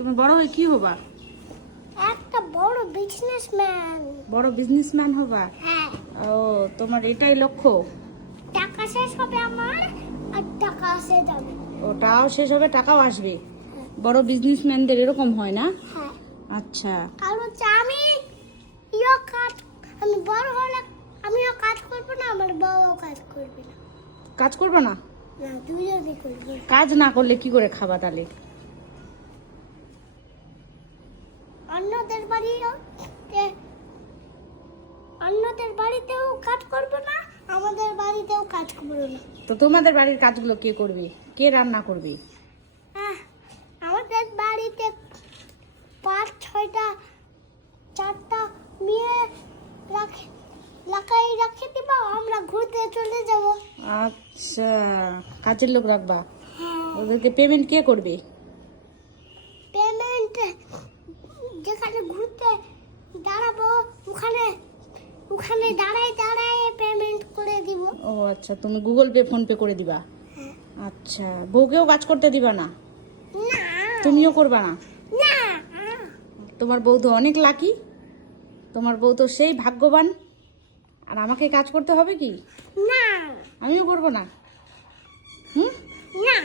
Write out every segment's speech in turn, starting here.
তুমি বড় হয়ে কি হবা? একটা বড় বিজনেসম্যান বড় বিজনেসম্যান হবা? হ্যাঁ। ও তোমার এটাই লক্ষ্য? টাকা শেষ হবে আমার আর টাকা আসে যাবে ওটাও শেষ হবে টাকাও আসবে। বড় বিজনেসম্যানদের এরকম হয় না? হ্যাঁ। আচ্ছা। কারণ আমি ইও কাজ আমি বড় হলে আমিও কাজ করব না আমার বাবাও কাজ করবে না। কাজ করবে না? না দুজনে করব। কাজ না করলে কি করে খাবা তাহলে? বাড়িতেও কাজ করব না আমাদের বাড়িতেও কাজ করব না। তো তোমাদের বাড়ির কাজগুলো কে করবে? কে রান্না করবে? আমাদের বাড়িতে পাঁচ ছয়টা চারটা মেয়ে রাখে লাগাই রাখে দিব আমরা ঘুরতে চলে যাব। আচ্ছা কাজের লোক রাখবা? ওদেরকে পেমেন্ট কে করবে? পেমেন্ট যেখানে ঘুরতে দাঁড়াবো ওখানে ওখানে দাঁড়ায় দাঁড়ায় পেমেন্ট করে দিব। ও আচ্ছা তুমি গুগল পে ফোন পে করে দিবা? হ্যাঁ। আচ্ছা বউকেও কাজ করতে দিবা না? না। তুমিও করবা না? না। তোমার বউ তো অনেক লাকি তোমার বউ তো সেই ভাগ্যবান। আর আমাকে কাজ করতে হবে কি? না। আমিও করব না? হুম? না।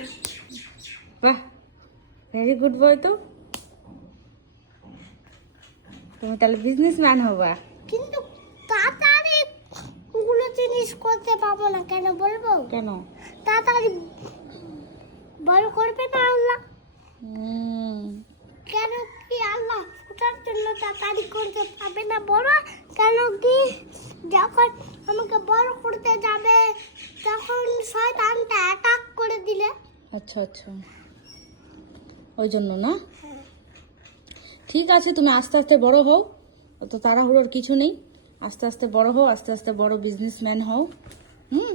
বাহ ভেরি গুড বয় তো। তুমি তাহলে বিজনেসম্যান হবা। কিন্তু ওগুলো করতে পাবো না কেন বলব? কেন? তাড়াতাড়ি বড় করবে না আল্লাহ? কেন কি আল্লাহ ওটার জন্য তাড়াতাড়ি করতে পারবে না বড়? কেন কি? যখন আমাকে বড় করতে যাবে তখন শয়তানটা অ্যাটাক করে দিলে। আচ্ছা আচ্ছা। ওই জন্য না? ঠিক আছে তুমি আস্তে আস্তে বড় হও। অত তাড়াহুড়োর কিছু নেই। আস্তে আস্তে বড় হও আস্তে আস্তে বড় বিজনেসম্যান হও। হুম?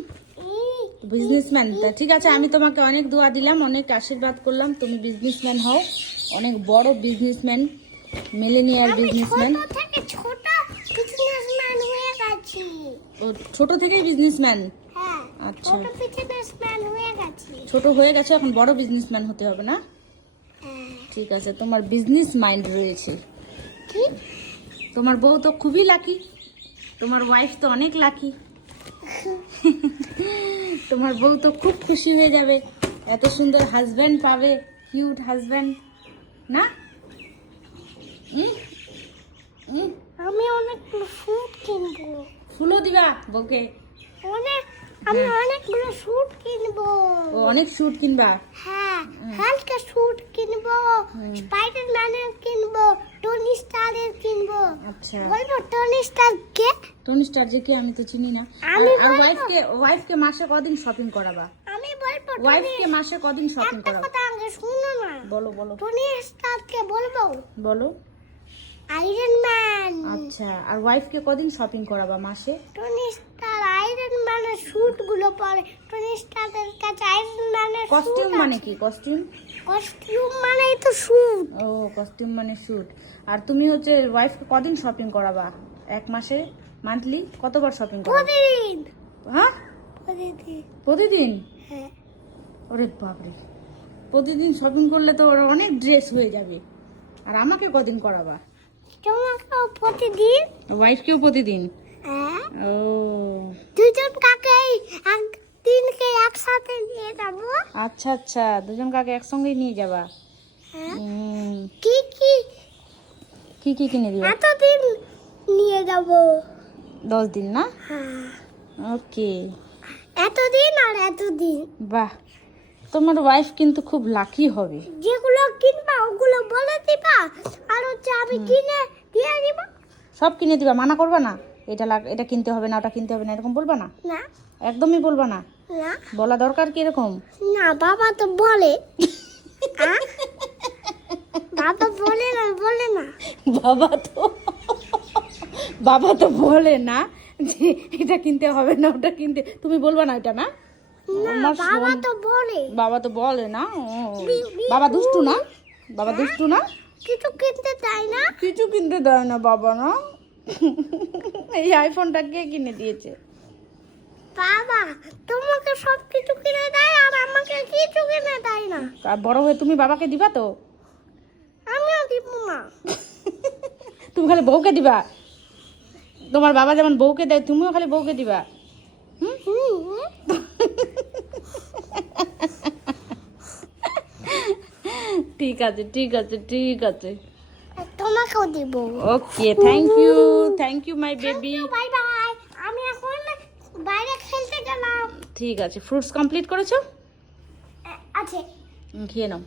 বিজনেসম্যান তা ঠিক আছে আমি তোমাকে অনেক দোয়া দিলাম অনেক আশীর্বাদ করলাম তুমি বিজনেসম্যান হও। অনেক বড় বিজনেসম্যান মিলেনিয়ার বিজনেসম্যান ও ছোট থেকেই বিজনেসম্যান হ্যাঁ আচ্ছা। ছোট হয়ে গেছি। এখন বড় বিজনেসম্যান হতে হবে না? হ্যাঁ। ঠিক আছে তোমার বিজনেস মাইন্ড রয়েছে। তোমার বউ তো খুবই লাকি তোমার ওয়াইফ তো অনেক লাকি তোমার বউ তো খুব খুশি হয়ে যাবে। এত সুন্দর হাজব্যান্ড পাবে কিউট হাজব্যান্ড না? আমি অনেকগুলো স্যুট কিনবো। ফুলও দিবা বউকে? অনেক আমি হ্যাঁ। অনেকগুলো স্যুট কিনবো। ও অনেক স্যুট কিনবা? হ্যাঁ হালকা স্যুট কিনবো হুম। স্পাইডার ম্যানের কিনবো। টনি স্টারের কিনবো। আচ্ছা। বলব টনি স্টার কে টনি স্টার যে কে আমি তো চিনি না। আর- আর বলব। ওয়াইফকে ওয়াইফকে মাসে কদিন শপিং করাবা? আমি বলব ওয়াইফকে মাসে কদিন শপিং একটা করাবা? কথা আগে শুনো না। বলো বলো। টনি স্টারকে বলব? বলো। আয়রন ম্যান আচ্ছা আর ওয়াইফকে কদিন শপিং করাবা মাসে? টনি স্টার আয়রন ম্যানের স্যুটগুলো পরে। টনি স্টারের কাছে আয়রন ম্যানের কস্টিউম মানে কি? কস্টিউম কস্টিউম মানেই তো স্যুট ও কস্টিউম মানে শুট আর তুমি হচ্ছে ওয়াইফকে কদিন শপিং করাবা? এক মাসে? মান্থলি কতবার শপিং করাবা? প্রতিদিন। হ্যাঁ? প্রতিদিন। প্রতিদিন? হ্যাঁ। ওরে বাপরে। প্রতিদিন শপিং করলে তো ওর অনেক ড্রেস হয়ে যাবে। আর আমাকে কদিন করাবা? তোমাকেও প্রতিদিন? ওয়াইফকেও প্রতিদিন? ও। দুজন কাকেই একদিনকে একসাথে নিয়ে যাব? আচ্ছা আচ্ছা দুজন কাকে একসঙ্গেই নিয়ে যাবা? হ্যাঁ। কি কি? কি কি কিনে দিবা? এতদিন নিয়ে যাব। দশ দিন না? হ্যাঁ। ওকে। এতদিন আর এতদিন। বাহ তোমার ওয়াইফ কিন্তু খুব লাকি হবে। যেগুলো কিনবা ওগুলো বলে দিবা। আর হচ্ছে আমি কিনে দিয়ে দিব। সব কিনে দিবা মানা করবা না? এটা লাগ এটা কিনতে হবে না ওটা কিনতে হবে না এরকম বলবা না? না। একদমই বলবা না? না। বলা দরকার কি এরকম? না বাবা তো বলে? বাবা বলে না বলে না। বাবা তো বাবা তো বলে না যে এটা কিনতে হবে না ওটা কিনতে তুমি বলবা না এটা না? বাবা তো বলে। বাবা তো বলে না ও, বাবা দুষ্টু না? বাবা দুষ্টু না? কিছু কিনতে চাই না? কিছু কিনতে দেয় না বাবা না। এই আইফোনটা কে কিনে দিয়েছে। বাবা তোমাকে সব কিছু কিনে দেয় আর আমাকে কিছু কিনে দেয় না। আর বড় হয়ে তুমি বাবাকে দিবা তো? আমি দিব না। তুমি খালি বউকে দিবা? তোমার বাবা যেমন বউকে দেয় তুমিও খালি বউকে দিবা। ঠিক আছে ঠিক আছে ঠিক আছে। তোমাকেও দেব okay thank you thank you my baby bye bye আমি এখন বাইরে খেলতে গেলাম। ঠিক আছে ফ্রুটস কমপ্লিট করেছ? আছে। খেয়ে নাও।